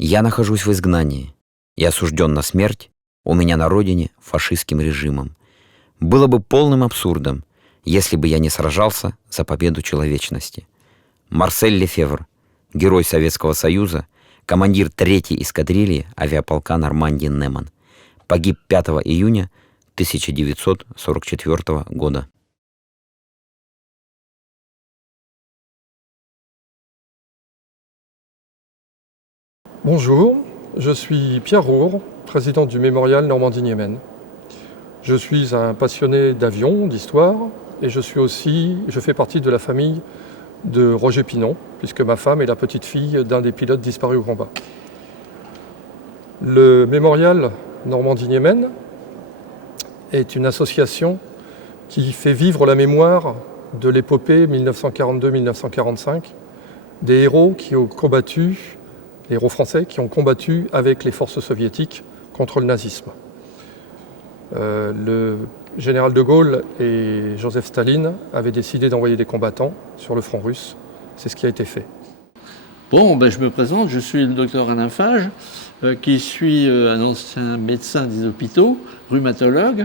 Я нахожусь в изгнании и осужден на смерть у меня на родине фашистским режимом. Было бы полным абсурдом, если бы я не сражался за победу человечности. Марсель Лефевр, герой Советского Союза, командир 3-й эскадрильи авиаполка Нормандии-Неман, погиб 5 июня 1944 года. Bonjour, je suis Pierre Roure, président du Mémorial Normandie-Niemen. Je suis un passionné d'avion, d'histoire, et je fais partie de la famille de Roger Pinon, puisque ma femme est la petite fille d'un des pilotes disparus au combat. Le Mémorial Normandie-Niemen est une association qui fait vivre la mémoire de l'épopée 1942-1945 des héros qui ont combattu, les héros français qui ont combattu avec les forces soviétiques contre le nazisme. Le général de Gaulle et Joseph Staline avaient décidé d'envoyer des combattants sur le front russe. C'est ce qui a été fait. Bon, je me présente, je suis le docteur Alain Fage, qui suis un ancien médecin des hôpitaux, rhumatologue,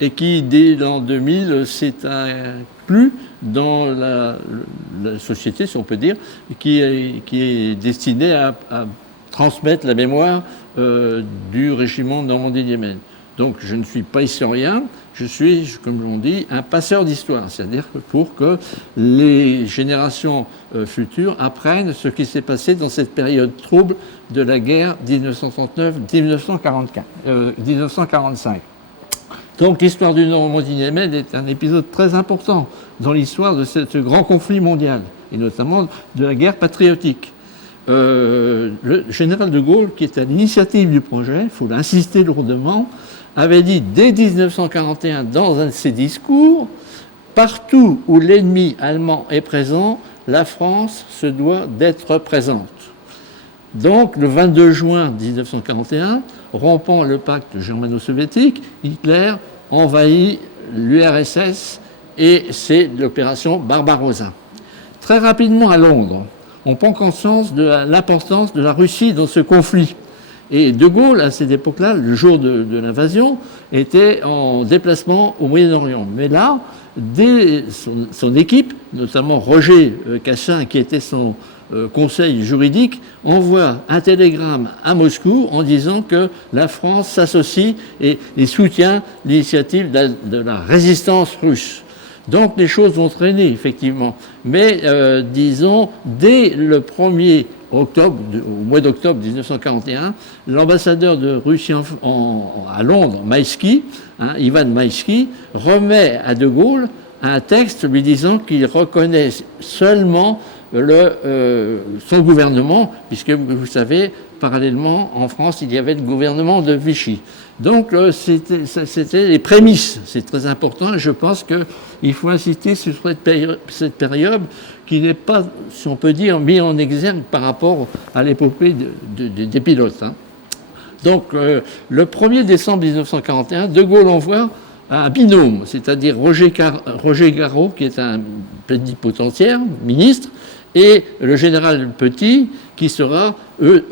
et qui, dès l'an 2000, s'est inclus dans la société, si on peut dire, qui est destinée à transmettre la mémoire du régiment Normandie-Niemen. Donc je ne suis pas historien, je suis, comme on dit, un passeur d'histoire, c'est-à-dire que pour que les générations futures apprennent ce qui s'est passé dans cette période trouble de la guerre 1939-1945. Donc l'histoire du Normandie-Niemen est un épisode très important dans l'histoire de ce grand conflit mondial, et notamment de la guerre patriotique. Le général de Gaulle, qui est à l'initiative du projet, il faut l'insister lourdement, avait dit dès 1941 dans un de ses discours, partout où l'ennemi allemand est présent, la France se doit d'être présente. Donc le 22 juin 1941, rompant le pacte germano-soviétique, Hitler envahit l'URSS et c'est l'opération Barbarossa. Très rapidement à Londres, on prend conscience de l'importance de la Russie dans ce conflit. Et De Gaulle, à cette époque-là, le jour de l'invasion, était en déplacement au Moyen-Orient. Mais là, dès son équipe, notamment Roger Cassin, qui était son conseil juridique, envoie un télégramme à Moscou en disant que la France s'associe et soutient l'initiative de la résistance russe. Donc les choses vont traîner, effectivement. Mais disons, dès le 1er octobre, au mois d'octobre 1941, l'ambassadeur de Russie à Londres, Maïski, Ivan Maïski, remet à De Gaulle un texte lui disant qu'il reconnaît seulement son gouvernement, puisque vous savez, parallèlement, en France, il y avait le gouvernement de Vichy. Donc c'était les prémices, c'est très important, et je pense qu'il faut insister sur cette période qui n'est pas, si on peut dire, mis en exergue par rapport à l'épopée des pilotes. Donc le 1er décembre 1941, De Gaulle envoie un binôme, c'est-à-dire Roger Garraud, qui est un plénipotentiaire, ministre, et le général Petit, qui sera, eux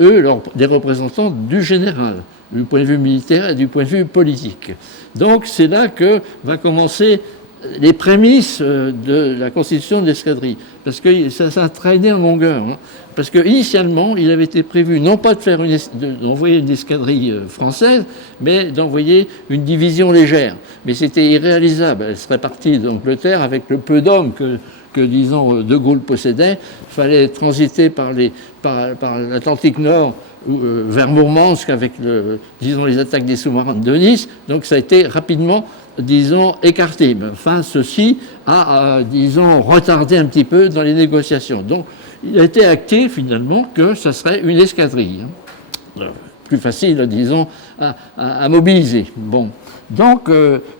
des représentants du général, du point de vue militaire et du point de vue politique. Donc c'est là que va commencer les prémices de la constitution de l'escadrille, parce que ça a traîné en longueur. Parce qu'initialement, il avait été prévu non pas d'envoyer une escadrille française, mais d'envoyer une division légère. Mais c'était irréalisable. Elle serait partie d'Angleterre avec le peu d'hommes que disons, De Gaulle possédait. Il fallait transiter par l'Atlantique Nord vers Mourmansk avec, disons, les attaques des sous-marins de Nice. Donc ça a été rapidement, disons, écarté. Mais enfin, ceci a, disons, retardé un petit peu dans les négociations. Donc il a été acté finalement que ça serait une escadrille. Plus facile, disons, à mobiliser. Bon. Donc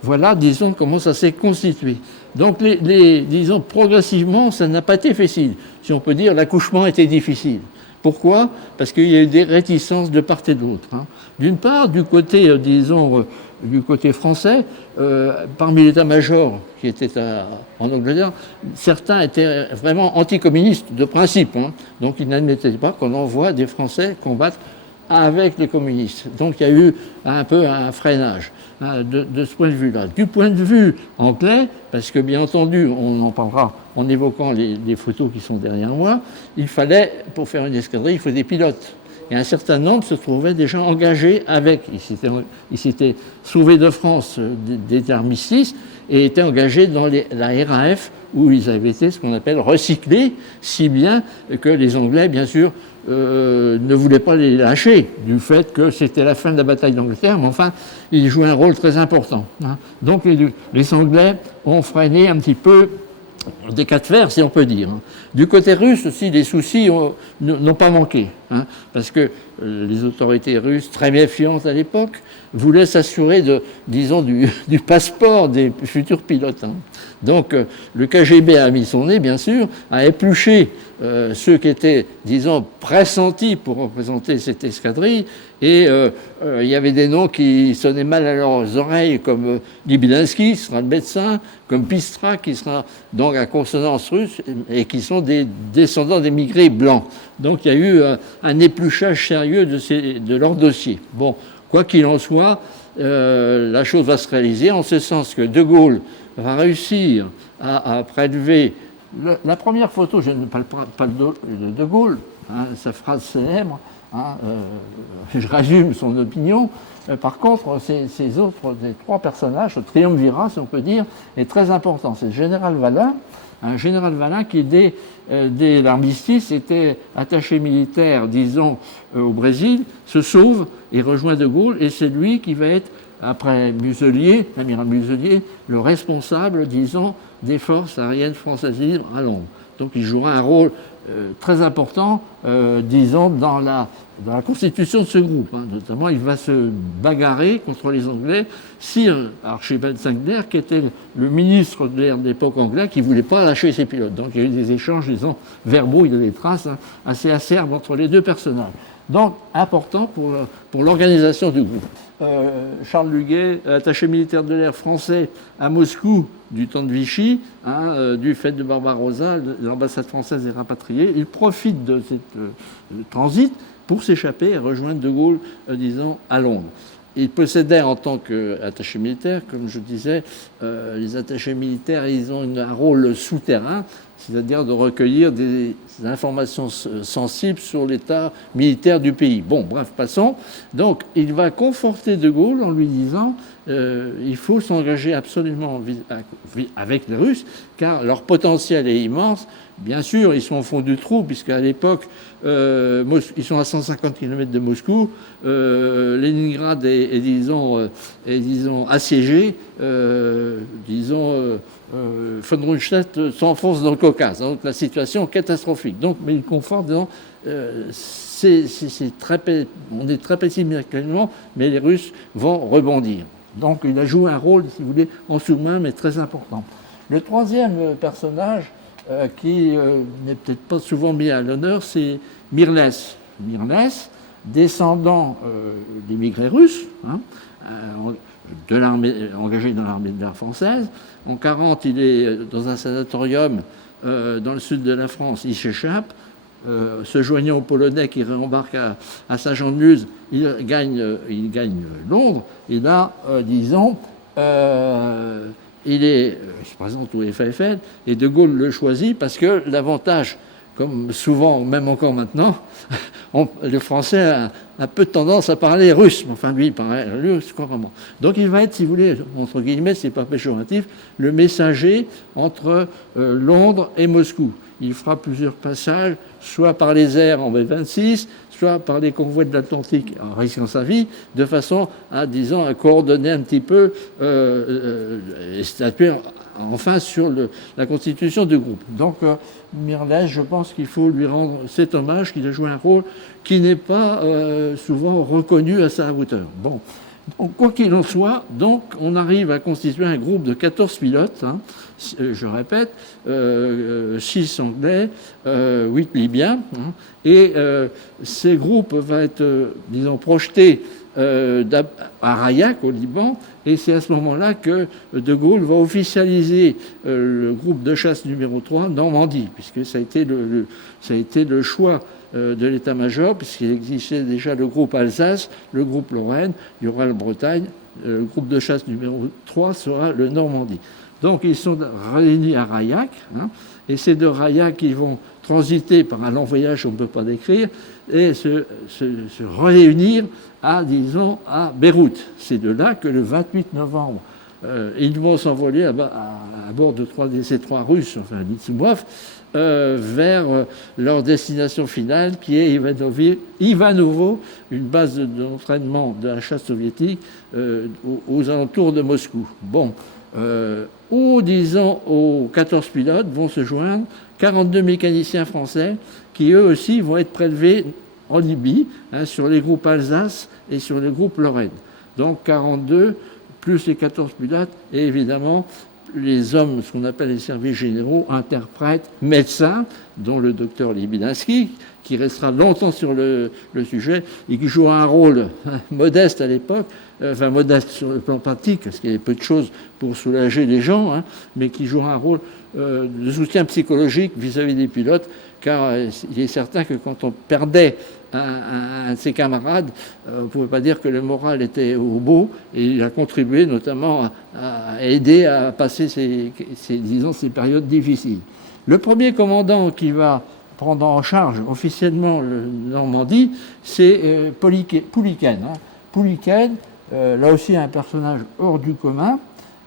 voilà, disons, comment ça s'est constitué. Donc, disons, progressivement, ça n'a pas été facile. Si on peut dire, l'accouchement était difficile. Pourquoi ? Parce qu'il y a eu des réticences de part et d'autre. D'une part, du côté, disons, du côté français, parmi l'état-major qui était en Angleterre, certains étaient vraiment anticommunistes de principe. Donc, ils n'admettaient pas qu'on envoie des Français combattre avec les communistes. Donc il y a eu un peu un freinage de ce point de vue-là. Du point de vue anglais, parce que bien entendu, on en parlera en évoquant les photos qui sont derrière moi, il fallait, pour faire une escadrille, il faut des pilotes. Et un certain nombre se trouvaient déjà engagés avec. Ils s'étaient sauvés de France des armistices et étaient engagés dans la RAF, où ils avaient été ce qu'on appelle recyclés, si bien que les Anglais, bien sûr, ne voulaient pas les lâcher, du fait que c'était la fin de la bataille d'Angleterre, mais enfin, ils jouaient un rôle très important. Donc les Anglais ont freiné un petit peu des cas de fer, si on peut dire. Du côté russe aussi, les soucis n'ont pas manqué, parce que les autorités russes, très méfiantes à l'époque, voulaient s'assurer du passeport des futurs pilotes. Donc le KGB a mis son nez, bien sûr, a épluché ceux qui étaient, disons, pressentis pour représenter cette escadrille, et il y avait des noms qui sonnaient mal à leurs oreilles, comme Libilinski, qui sera le médecin, comme Pistra, qui sera donc à consonance russe, et qui sont des descendants d'émigrés blancs. Donc il y a eu un épluchage sérieux de leur dossier. Bon, quoi qu'il en soit, la chose va se réaliser en ce sens que De Gaulle va réussir à prélever la première photo. Je ne parle pas de Gaulle, sa phrase célèbre, je résume son opinion. Par contre, ces autres, des trois personnages, le triumvirat, si on peut dire, est très important. C'est le général Vallin, un général Vallin qui, dès l'armistice, était attaché militaire, disons, au Brésil, se sauve et rejoint De Gaulle, et c'est lui qui va être, après Muselier, l'amiral Muselier, le responsable, disons, des forces aériennes françaises libres à Londres. Donc il jouera un rôle très important, disons, dans la constitution de ce groupe. Notamment, il va se bagarrer contre les Anglais. Sir Archibald Sinclair, qui était le ministre de l'air de l'époque anglais, qui ne voulait pas lâcher ses pilotes. Donc il y a eu des échanges, disons, verbaux, il y a des traces assez acerbes entre les deux personnages. Donc important pour l'organisation du groupe. Charles Luguet, attaché militaire de l'air français à Moscou du temps de Vichy, du fait de Barbarossa, l'ambassade française est rapatriée. Il profite de cette transit pour s'échapper et rejoindre De Gaulle, disons, à Londres. Il possédait en tant qu'attaché militaire, comme je disais, les attachés militaires, ils ont un rôle souterrain, c'est-à-dire de recueillir des informations sensibles sur l'état militaire du pays. Bon, bref, passons. Donc, il va conforter De Gaulle en lui disant il faut s'engager absolument avec les Russes, car leur potentiel est immense. Bien sûr, ils sont au fond du trou, puisqu'à l'époque, ils sont à 150 km de Moscou. Leningrad est disons, assiégé. Von Rundstedt s'enfonce dans le Caucase. Donc la situation est catastrophique. Donc, mais il conforte dans on est très pessimiste actuellement, mais les Russes vont rebondir. Donc il a joué un rôle, si vous voulez, en sous-main, mais très important. Le troisième personnage, qui n'est peut-être pas souvent mis à l'honneur, c'est Mirlès. Mirlès, descendant d'émigrés russes, engagé dans l'armée de l'air française. En 1940, il est dans un sanatorium dans le sud de la France. Il s'échappe, se joignant aux Polonais qui réembarquent à Saint-Jean-de-Luz. Il gagne Londres. Et là, disons, il se présente au FFL et De Gaulle le choisit parce que l'avantage, comme souvent, même encore maintenant, le Français a un peu tendance à parler russe. Enfin, lui, il parle russe couramment. Donc, il va être, si vous voulez, entre guillemets, c'est pas péjoratif, le messager entre Londres et Moscou. Il fera plusieurs passages, soit par les airs en B-26, soit par les convois de l'Atlantique en risquant sa vie, de façon à, disons, à coordonner un petit peu et statuer enfin sur la constitution du groupe. Donc, Mirlès, je pense qu'il faut lui rendre cet hommage, qu'il a joué un rôle qui n'est pas souvent reconnu à sa hauteur. Bon. Donc, quoi qu'il en soit, donc, on arrive à constituer un groupe de 14 pilotes, je répète, 6 Anglais, 8 Libyens, et ces groupes vont être, disons, projetés à Rayak, au Liban, et c'est à ce moment-là que De Gaulle va officialiser le groupe de chasse numéro 3, Normandie, puisque ça a été le choix de l'état-major, puisqu'il existait déjà le groupe Alsace, le groupe Lorraine, il y aura la Bretagne, le groupe de chasse numéro 3 sera le Normandie. Donc ils sont réunis à Ravaillac, hein, et c'est de Ravaillac qu'ils vont transiter par un long voyage qu'on ne peut pas décrire, et se réunir disons, à Beyrouth. C'est de là que le 28 novembre, ils vont s'envoler à bord de ces trois Russes, enfin Litsumov, vers leur destination finale, qui est Ivanovo, une base d'entraînement de la chasse soviétique aux alentours de Moscou. Bon, disons, aux 14 pilotes vont se joindre 42 mécaniciens français qui, eux aussi, vont être prélevés en Libye, hein, sur les groupes Alsace et sur le groupe Lorraine. Donc 42 plus les 14 pilotes, et évidemment les hommes, ce qu'on appelle les services généraux, interprètes, médecins, dont le docteur Libinski, qui restera longtemps sur le sujet et qui jouera un rôle modeste à l'époque, enfin modeste sur le plan pratique, parce qu'il y avait peu de choses pour soulager les gens, hein, mais qui jouera un rôle de soutien psychologique vis-à-vis des pilotes, car il est certain que quand on perdait un de ses camarades, on ne pouvait pas dire que le moral était au beau, et il a contribué notamment à aider à passer ces périodes difficiles. Le premier commandant qui va prendre en charge officiellement le Normandie, c'est Pouliken. Hein. Pouliken, là aussi un personnage hors du commun,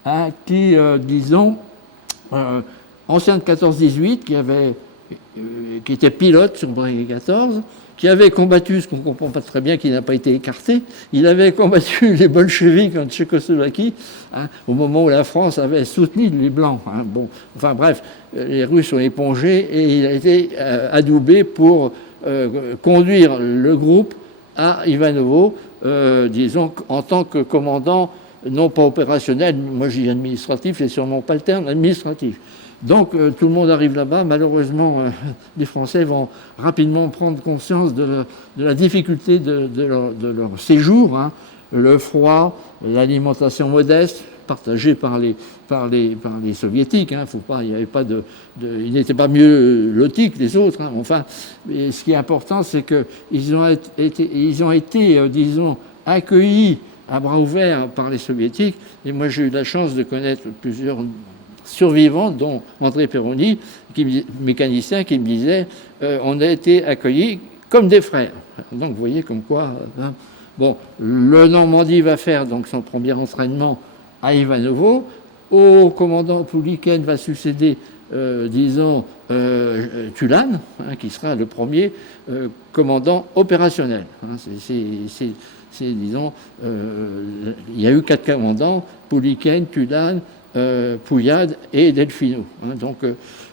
hein, qui, disons, ancien de 14-18, qui était pilote sur Breguet 14, qui avait combattu, ce qu'on ne comprend pas très bien, qui n'a pas été écarté, il avait combattu les bolcheviks en Tchécoslovaquie, hein, au moment où la France avait soutenu les Blancs. Hein. Bon, enfin bref, les Russes ont épongé et il a été adoubé pour conduire le groupe à Ivanovo, disons, en tant que commandant, non pas opérationnel, moi j'ai administratif, c'est sûrement pas le terme, administratif. Donc tout le monde arrive là-bas. Malheureusement, les Français vont rapidement prendre conscience de la difficulté de leur séjour, hein. Le froid, l'alimentation modeste, partagée par les soviétiques. Hein. Ils n'étaient pas mieux lotis que les autres. Hein. Enfin, mais ce qui est important, c'est qu'ils ont été, disons, accueillis à bras ouverts par les soviétiques. Et moi, j'ai eu la chance de connaître plusieurs survivants, dont André Perroni, mécanicien, qui me disait on a été accueillis comme des frères. Donc vous voyez comme quoi. Hein. Bon, le Normandie va faire donc son premier entraînement à Ivanovo. Au commandant Pouliken va succéder, disons, Tulane, hein, qui sera le premier commandant opérationnel. Hein. Disons, il y a eu 4 commandants, Pouliken, Tulane, Pouillade et Delfino. Hein. Donc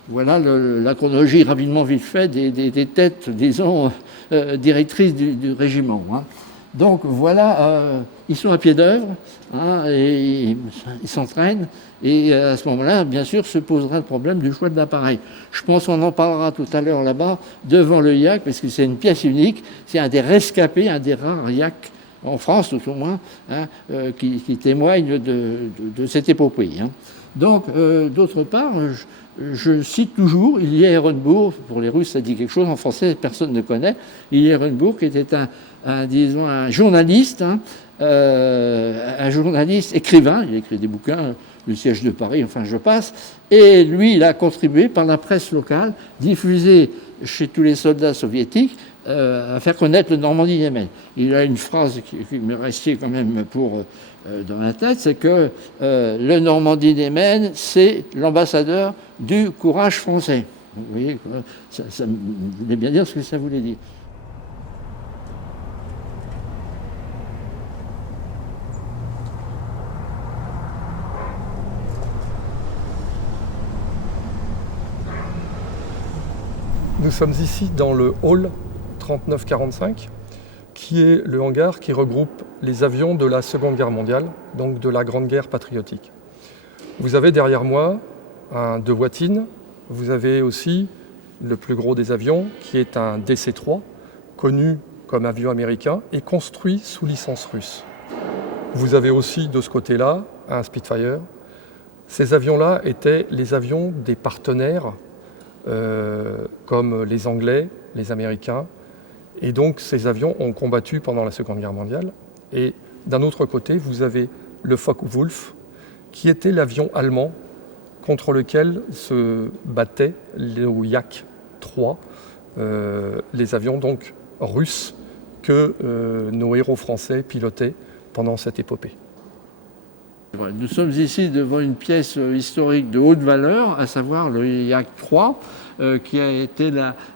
voilà la chronologie rapidement vite fait des têtes, disons, directrices du régiment. Hein. Donc voilà, ils sont à pied d'œuvre, hein, et ils s'entraînent, et à ce moment-là, bien sûr, se posera le problème du choix de l'appareil. Je pense qu'on en parlera tout à l'heure là-bas, devant le yacht, parce que c'est une pièce unique, c'est un des rescapés, un des rares yachts en France tout au moins, hein, qui témoigne de cette épopée. Hein. Donc, d'autre part, je cite toujours Ilya Ehrenburg, pour les Russes ça dit quelque chose, en français personne ne connaît, Ilya Ehrenburg qui était disons, un journaliste, hein, un journaliste écrivain, il écrit des bouquins, Le siège de Paris, enfin je passe, et lui il a contribué par la presse locale, diffusé chez tous les soldats soviétiques, à faire connaître le Normandie-Yémen. Il a une phrase qui m'est restée quand même dans la tête, c'est que le Normandie-Yémen, c'est l'ambassadeur du courage français. Vous voyez, ça voulait bien dire ce que ça voulait dire. Nous sommes ici dans le hall 3945, qui est le hangar qui regroupe les avions de la Seconde Guerre mondiale, donc de la Grande Guerre patriotique. Vous avez derrière moi un De Watine, vous avez aussi le plus gros des avions, qui est un DC-3, connu comme avion américain et construit sous licence russe. Vous avez aussi de ce côté-là un Spitfire. Ces avions-là étaient les avions des partenaires comme les Anglais, les Américains, Et donc ces avions ont combattu pendant la Seconde Guerre mondiale. Et d'un autre côté, vous avez le Focke-Wulf, qui était l'avion allemand contre lequel se battaient les Yak-3, les avions donc russes que nos héros français pilotaient pendant cette épopée. Nous sommes ici devant une pièce historique de haute valeur, à savoir le Yak-3, qui a été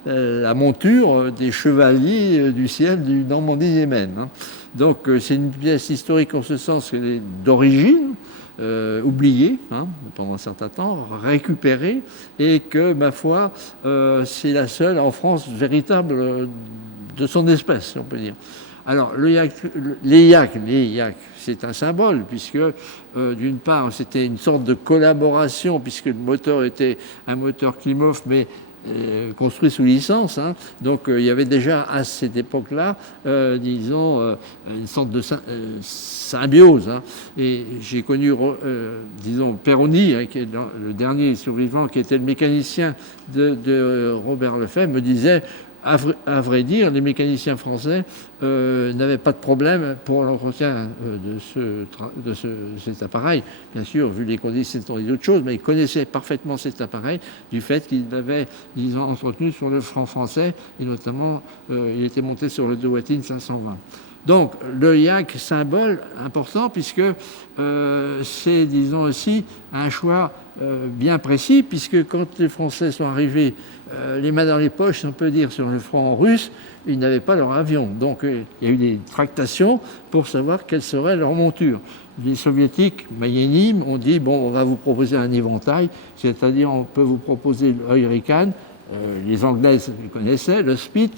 la monture des chevaliers du ciel du Normandie-Yémen. Donc c'est une pièce historique en ce sens qu'elle est d'origine, oubliée pendant un certain temps, récupérée, et que, ma foi, c'est la seule en France véritable de son espèce, si on peut dire. Alors, les Yaks, c'est un symbole, puisque d'une part, c'était une sorte de collaboration, puisque le moteur était un moteur Klimov, mais construit sous licence. Donc, il y avait déjà à cette époque-là, disons, une sorte de symbiose. Et j'ai connu, disons, Perroni, qui est le dernier survivant, qui était le mécanicien de Robert Lefebvre, me disait: à vrai dire, les mécaniciens français n'avaient pas de problème pour l'entretien de cet appareil. Bien sûr, vu les conditions, c'était d'autres choses, mais ils connaissaient parfaitement cet appareil du fait qu'ils l'avaient, disons, entretenu sur le front français, et notamment, il était monté sur le Dewatin 520. Donc, le Yak, symbole important, puisque c'est, disons aussi, un choix bien précis, puisque quand les Français sont arrivés les mains dans les poches, on peut dire, sur le front russe, ils n'avaient pas leur avion. Donc, il y a eu des tractations pour savoir quelle serait leur monture. Les Soviétiques, Maïenim, ont dit: bon, on va vous proposer un éventail, c'est-à-dire on peut vous proposer le Hurricane, les Anglais connaissaient, le Spit,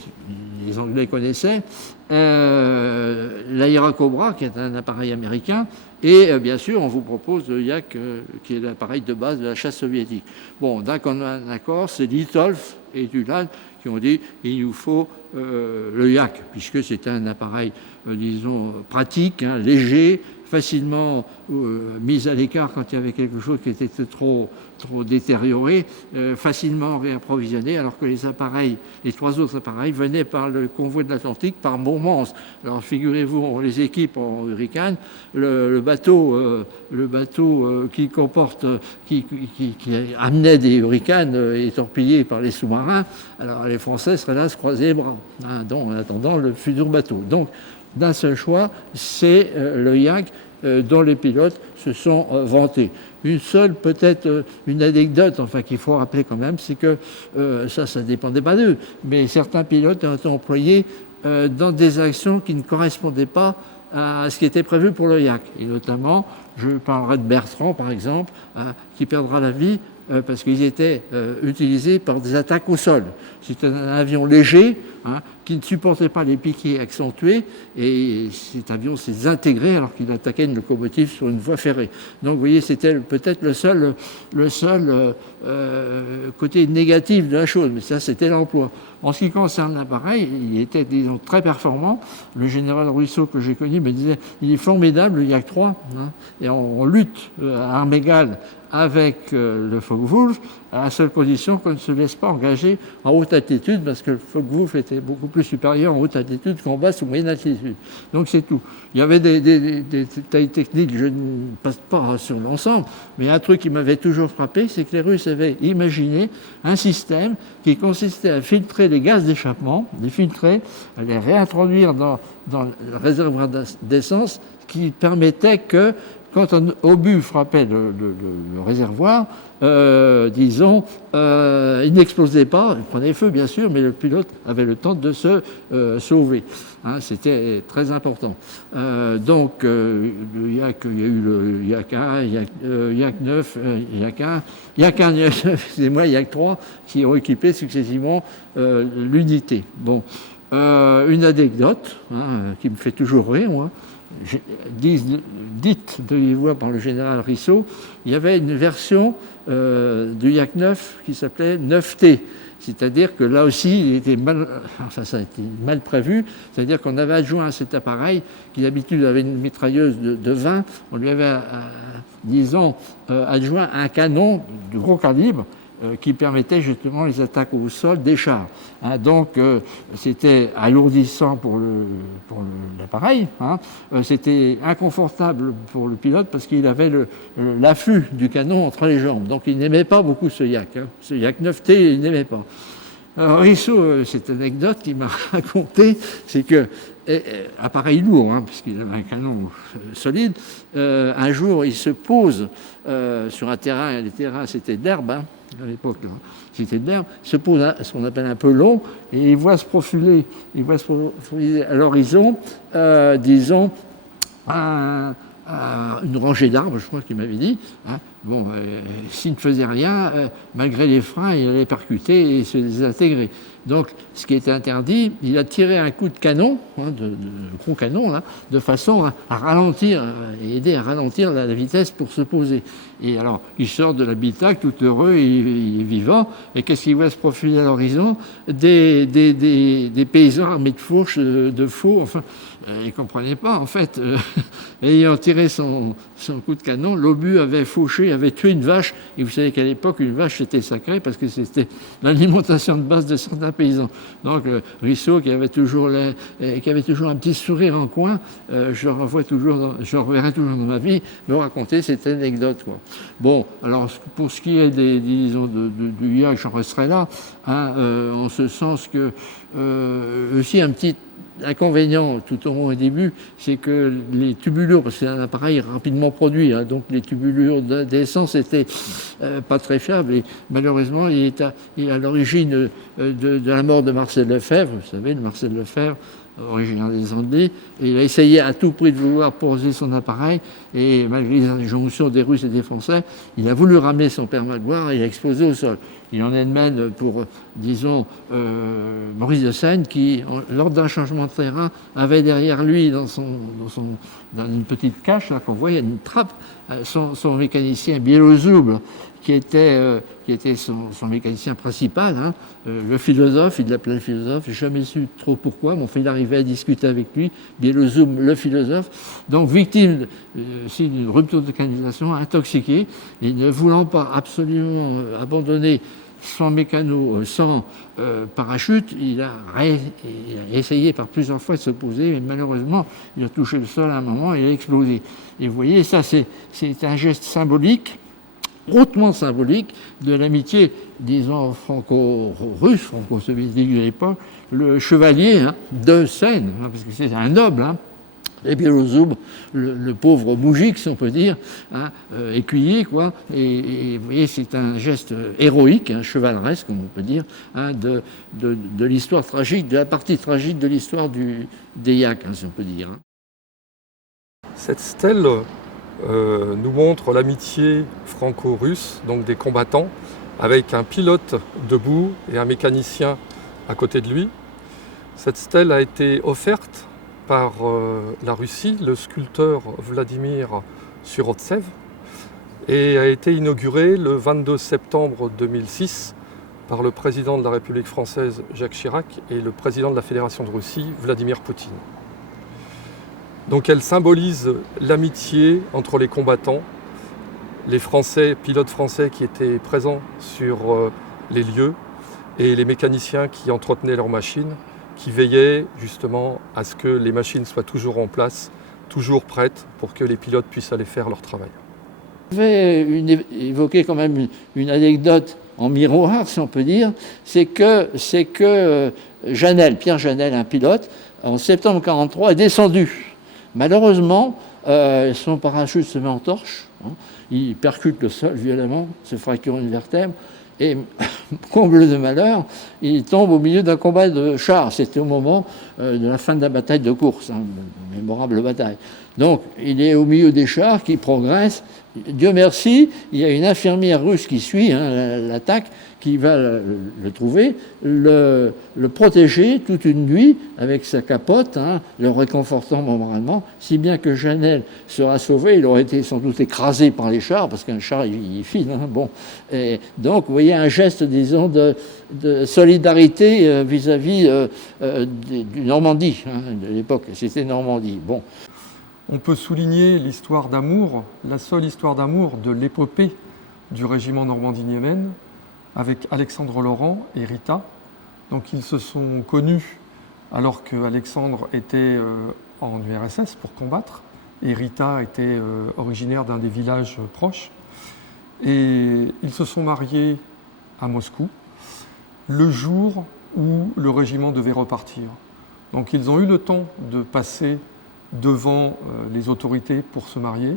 les Anglais connaissaient, l'Aira Cobra, qui est un appareil américain, et bien sûr, on vous propose le Yak, qui est l'appareil de base de la chasse soviétique. Bon, d'un commun accord, c'est Litolf et Dulan qui ont dit: il nous faut le Yak, puisque c'était un appareil, disons, pratique, léger, facilement mis à l'écart quand il y avait quelque chose qui était trop détérioré, facilement réapprovisionné, alors que les trois autres appareils venaient par le convoi de l'Atlantique par Mourmansk. Alors figurez-vous, les équipes en Hurricane, le bateau qui amenait des Hurricanes est torpillé par les sous-marins. Alors les Français seraient là à se croiser les bras, donc, en attendant le futur bateau. Donc, d'un seul choix, c'est le Yak dont les pilotes se sont vantés. Peut-être une anecdote, enfin qu'il faut rappeler quand même, c'est que ça dépendait pas d'eux, mais certains pilotes ont été employés dans des actions qui ne correspondaient pas à ce qui était prévu pour le Yak. Et notamment, je parlerai de Bertrand, par exemple, qui perdra la vie parce qu'ils étaient utilisés par des attaques au sol. C'était un avion léger qui ne supportait pas les piquets accentués, et cet avion s'est désintégré alors qu'il attaquait une locomotive sur une voie ferrée. Donc vous voyez, c'était peut-être le seul côté négatif de la chose, mais ça c'était l'emploi. En ce qui concerne l'appareil, il était, disons, très performant. Le général Ruisseau, que j'ai connu, me disait: il est formidable, le Yak 3, et on lutte à armes égales avec le Focke-Wulf, à la seule condition qu'on ne se laisse pas engager en haute altitude, parce que le Focke-Wulf était beaucoup plus supérieur en haute altitude qu'en basse ou moyenne altitude. Donc c'est tout. Il y avait des détails techniques, je ne passe pas sur l'ensemble, mais un truc qui m'avait toujours frappé, c'est que les Russes avaient imaginé un système qui consistait à filtrer les gaz d'échappement, les filtrer, à les réintroduire dans le réservoir d'essence, qui permettait que, quand un obus frappait le réservoir, disons, il n'explosait pas, il prenait feu bien sûr, mais le pilote avait le temps de se sauver. C'était très important. Donc, le Yak, il y a eu le Yak 1, Yak 9, Yak 1, Yak 1, excusez-moi, Yak 3, qui ont équipé successivement l'unité. Bon, une anecdote qui me fait toujours rire, moi. Dite de vive voix par le général Risso, il y avait une version du Yak 9 qui s'appelait 9T. C'est-à-dire que là aussi, ça a été mal prévu, c'est-à-dire qu'on avait adjoint à cet appareil, qui d'habitude avait une mitrailleuse de 20, on lui avait, disons, adjoint un canon de gros calibre, qui permettait justement les attaques au sol des chars. Hein, donc c'était alourdissant pour l'appareil, hein, c'était inconfortable pour le pilote parce qu'il avait l'affût du canon entre les jambes. Donc il n'aimait pas beaucoup ce Yak. Hein. Ce Yak 9T, il n'aimait pas. Alors Risso, cette anecdote qu'il m'a racontée, c'est que, appareil lourd, hein, puisqu'il avait un canon solide, un jour il se pose sur un terrain, les terrains c'était d'herbe, hein, à l'époque, là, c'était d'herbe, il se pose à ce qu'on appelle un peu long, et il voit se profiler à l'horizon, disons, une rangée d'arbres, je crois qu'il m'avait dit. Hein. Bon, s'il ne faisait rien, malgré les freins, il allait percuter et se désintégrer. Donc, ce qui était interdit, il a tiré un coup de canon, hein, de gros canon, là, de façon à ralentir, et aider à ralentir la vitesse pour se poser. Et alors, il sort de l'habitacle tout heureux et vivant, et qu'est-ce qu'il voit se profiler à l'horizon? Des paysans armés de fourches, de faux, enfin, il ne comprenait pas, en fait. Ayant tiré son coup de canon, l'obus avait fauché, avait tué une vache, et vous savez qu'à l'époque, une vache, c'était sacré, parce que c'était l'alimentation de base de certains paysans. Donc, Risso, qui avait toujours un petit sourire en coin, je reverrai toujours dans ma vie, me raconter cette anecdote, quoi. Bon, alors, pour ce qui est disons, du Yak, j'en resterai là, hein, en ce sens que, aussi un petit inconvénient tout au début, c'est que les tubulures, parce que c'est un appareil rapidement produit, hein, donc les tubulures d'essence étaient pas très fiables, et malheureusement il est à l'origine de la mort de Marcel Lefebvre, vous savez, de Marcel Lefebvre, originaire des Andes, et il a essayé à tout prix de vouloir poser son appareil, et malgré les injonctions des Russes et des Français, il a voulu ramener son père Magloire et il a explosé au sol. Il en est de même pour, disons, Maurice de Seine, qui, lors d'un changement de terrain, avait derrière lui, dans une petite cache là qu'on voyait, une trappe, son mécanicien Bielozub, qui était son mécanicien principal, hein, le philosophe, il l'appelait le philosophe, j'ai jamais su trop pourquoi, mais enfin il arrivait à discuter avec lui, Bielozub, le philosophe, donc victime d'une rupture de canalisation, intoxiqué, et ne voulant pas absolument abandonner son mécano sans parachute, il a essayé par plusieurs fois de se poser, mais malheureusement, il a touché le sol à un moment et il a explosé. Et vous voyez, ça c'est un geste symbolique, hautement symbolique, de l'amitié, disons, franco-russe, franco-soviétique de l'époque, le chevalier, hein, de Seine, hein, parce que c'est un noble, hein, et Bielozub, le pauvre moujik, si on peut dire, hein, écuyer, quoi. Et vous voyez, c'est un geste héroïque, hein, chevaleresque, on peut dire, hein, de l'histoire tragique, de la partie tragique de l'histoire des Yaks, hein, si on peut dire. Hein. Cette stèle nous montre l'amitié franco-russe, donc des combattants, avec un pilote debout et un mécanicien à côté de lui. Cette stèle a été offerte par la Russie, le sculpteur Vladimir Surotsev, et a été inaugurée le 22 septembre 2006 par le président de la République française Jacques Chirac et le président de la Fédération de Russie Vladimir Poutine. Donc elle symbolise l'amitié entre les combattants, les pilotes français qui étaient présents sur les lieux et les mécaniciens qui entretenaient leurs machines, qui veillaient justement à ce que les machines soient toujours en place, toujours prêtes pour que les pilotes puissent aller faire leur travail. Je vais évoquer quand même une anecdote en miroir, si on peut dire, c'est que Pierre Janel, un pilote, en septembre 1943, est descendu. Malheureusement, son parachute se met en torche, hein, il percute le sol violemment, se fracture une vertèbre, et comble de malheur, il tombe au milieu d'un combat de chars. C'était au moment de la fin de la bataille de course, hein, une mémorable bataille. Donc, il est au milieu des chars qui progressent. Dieu merci, il y a une infirmière russe qui suit, hein, l'attaque, qui va le trouver, le protéger toute une nuit avec sa capote, hein, le réconfortant moralement, si bien que Janel sera sauvé. Il aurait été sans doute écrasé par les chars, parce qu'un char, il file. Hein, bon. Et donc, vous voyez un geste, disons, de solidarité vis-à-vis du Normandie, hein, de l'époque. C'était Normandie. Bon. On peut souligner l'histoire d'amour, la seule histoire d'amour de l'épopée du régiment Normandie-Niemen, avec Alexandre Laurent et Rita. Donc ils se sont connus alors qu'Alexandre était en URSS pour combattre et Rita était originaire d'un des villages proches. Et ils se sont mariés à Moscou le jour où le régiment devait repartir. Donc ils ont eu le temps de passer devant les autorités pour se marier.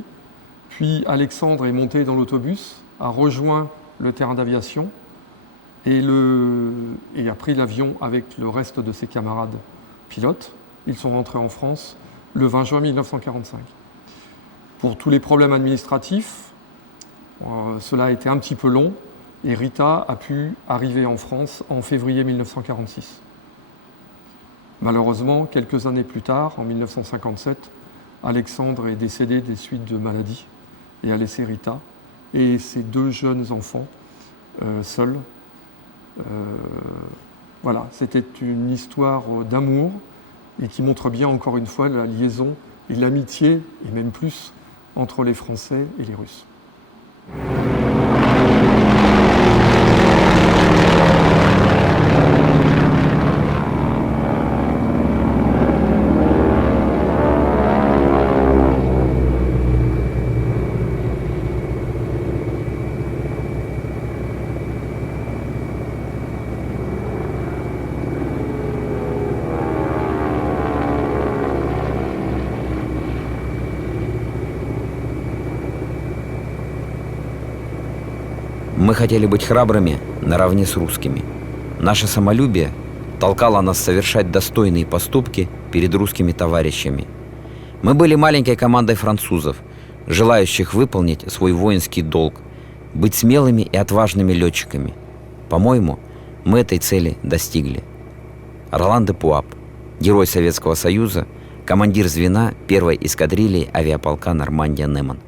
Puis Alexandre est monté dans l'autobus, a rejoint le terrain d'aviation et a pris l'avion avec le reste de ses camarades pilotes. Ils sont rentrés en France le 20 juin 1945. Pour tous les problèmes administratifs, cela a été un petit peu long et Rita a pu arriver en France en février 1946. Malheureusement, quelques années plus tard, en 1957, Alexandre est décédé des suites de maladies et a laissé Rita et ses 2 jeunes enfants seuls. Voilà, c'était une histoire d'amour et qui montre bien encore une fois la liaison et l'amitié, et même plus, entre les Français et les Russes. Мы хотели быть храбрыми наравне с русскими. Наше самолюбие толкало нас совершать достойные поступки перед русскими товарищами. Мы были маленькой командой французов, желающих выполнить свой воинский долг, быть смелыми и отважными летчиками. По-моему, мы этой цели достигли. Ролан де Пуап, герой Советского Союза, командир звена 1-й эскадрильи авиаполка «Нормандия-Неман».